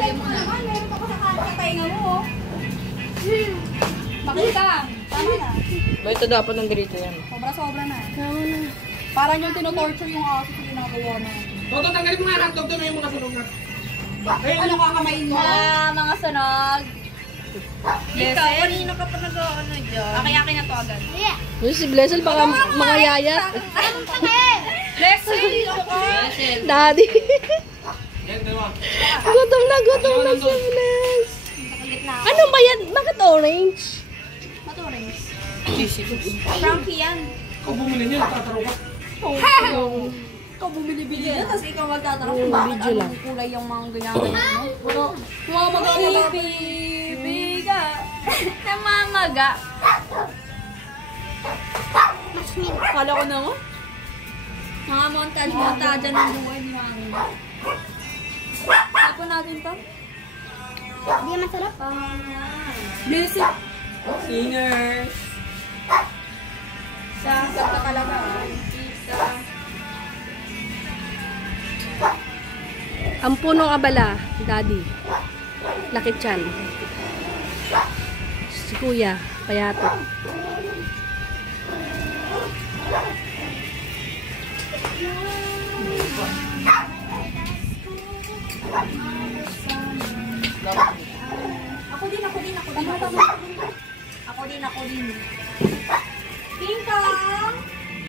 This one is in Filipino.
yan mo na. Meron ako sa tainga mo. Makita. Tama na. Ba ito dapat ng ganito yan. Sobra-sobra na. Parang yung tinotorture yung aso sa ginagawa mo. Toto, tanggalin mo nga ang hotdog doon na yung mga sunog na. Ano kakamain mo? Mga sunog. Ikaw, kanina ka pa nag-ano dyan. Akin na to agad. Si Blessel baka mga yayat. Blessing! Daddy. Yan, dalawa. Gutom na si Bless. Ano ba yan? Bakit orange? Ba't orange? Sisip. Frankie yan. Ikaw bumili niya, tataro ka. Ikaw bumili-bili yan, tapos ikaw magtatanong Oo, kung bakit video lang. anong kulay yung mga ganyan-ganyan mo. Mga magagawa. Bibiga. Namamaga. Kala ko na mo? Mga montage ng buhay ni Mami. Tapon natin pa? Hindi masarap. Basic. Singers. Sa talaga. Ang punong abala, Daddy. Laki tiyan. Si Kuya, payato. Ako din. Ako din.